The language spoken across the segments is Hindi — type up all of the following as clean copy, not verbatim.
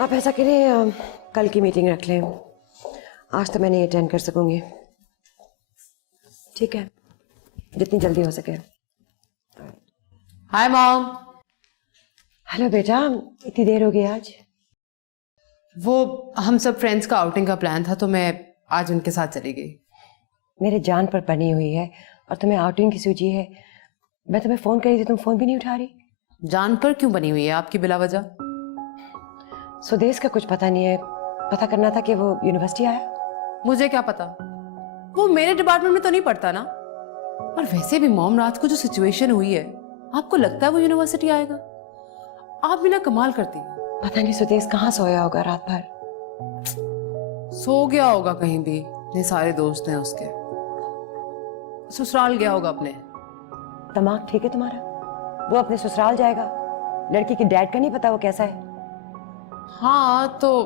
आप ऐसा करें, कल की मीटिंग रख लें। आज तो मैं नहीं अटेंड कर सकूंगी। ठीक है, जितनी जल्दी हो सके। Hi mom. हेलो बेटा, इतनी देर हो गई आज? वो हम सब फ्रेंड्स का आउटिंग का प्लान था तो मैं आज उनके साथ चली गई। मेरे जान पर बनी हुई है और तुम्हें आउटिंग की सूची है। मैं तुम्हें फोन करी थी, तुम फोन भी नहीं उठा रही। जान पर क्यों बनी हुई है आपकी बिला वजह? सुदेश का कुछ पता नहीं है। पता करना था कि वो यूनिवर्सिटी आया। मुझे क्या पता, वो मेरे डिपार्टमेंट में तो नहीं पढ़ता ना। और वैसे भी मॉम, रात को जो सिचुएशन हुई है, आपको लगता है वो यूनिवर्सिटी आएगा? आप भी ना कमाल करती हैं। पता नहीं सुदेश कहाँ सोया होगा रात भर। सो गया होगा कहीं भी, इतने सारे दोस्त हैं उसके। ससुराल गया होगा अपने। दिमाग ठीक है तुम्हारा? वो अपने ससुराल जाएगा? लड़की के डैड का नहीं पता वो कैसा है? हाँ तो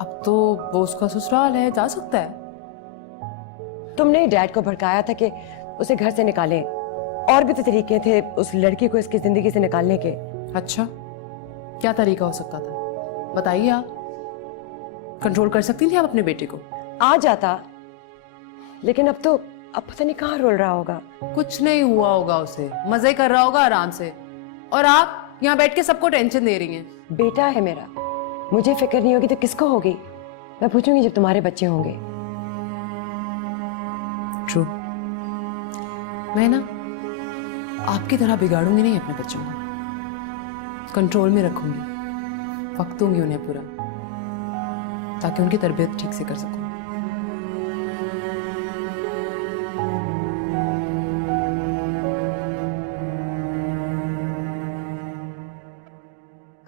अब तो वो उसका ससुराल है, जा सकता है। तुमने ही डैड को भड़काया था कि उसे घर से निकालें। और भी तो तरीके थे उस लड़की को इसकी जिंदगी से निकालने के। अच्छा, क्या तरीका हो सकता था, बताइए आप। कंट्रोल कर सकती थी आप अपने बेटे को? आ जाता, लेकिन अब पता नहीं कहाँ रोल रहा होगा। कुछ नहीं हुआ होगा उसे, मजे कर रहा होगा आराम से। और आप यहाँ बैठ के सबको टेंशन दे रही हैं। बेटा है मेरा, मुझे फिक्र नहीं होगी तो किसको होगी? मैं पूछूंगी जब तुम्हारे बच्चे होंगे। ट्रू। मैं ना आपकी तरह बिगाड़ूंगी नहीं अपने बच्चों को, कंट्रोल में रखूंगी, वक्त दूंगी उन्हें पूरा, ताकि उनकी तरबियत ठीक से कर सकूं।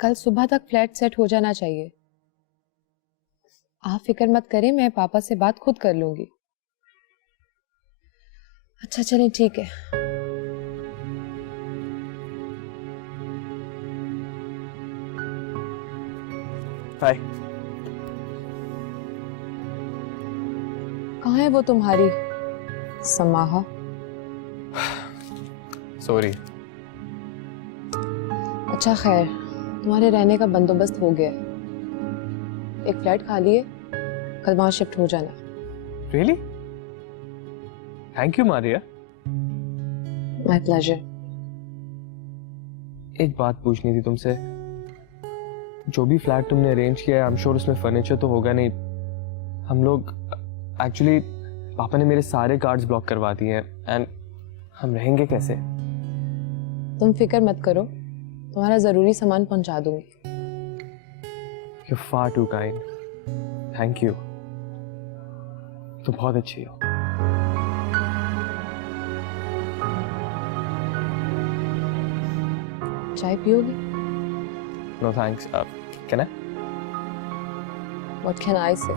कल सुबह तक फ्लैट सेट हो जाना चाहिए। आप फिक्र मत करें, मैं पापा से बात खुद कर लूंगी। अच्छा चलिए ठीक है। हाय। कहाँ है वो तुम्हारी समाहा? सॉरी। अच्छा खैर, तुम्हारे रहने का बंदोबस्त हो गया। एक फ्लैट खाली है, कल वहां शिफ्ट हो जाना। Really? Thank you Maria. My pleasure. एक बात पूछनी थी तुमसे। जो भी फ्लैट तुमने अरेंज किया है, आई एम श्योर उसमें फर्नीचर तो होगा नहीं। हम लोग एक्चुअली, पापा ने मेरे सारे कार्ड्स ब्लॉक करवा दिए हैं एंड हम रहेंगे कैसे? तुम फिक्र मत करो, तुम्हारा जरूरी सामान पहुंचा दूंगी। You're far too kind. Thank you. तुम बहुत अच्छी हो। चाय पियोगी? No thanks. Can I? What can I say?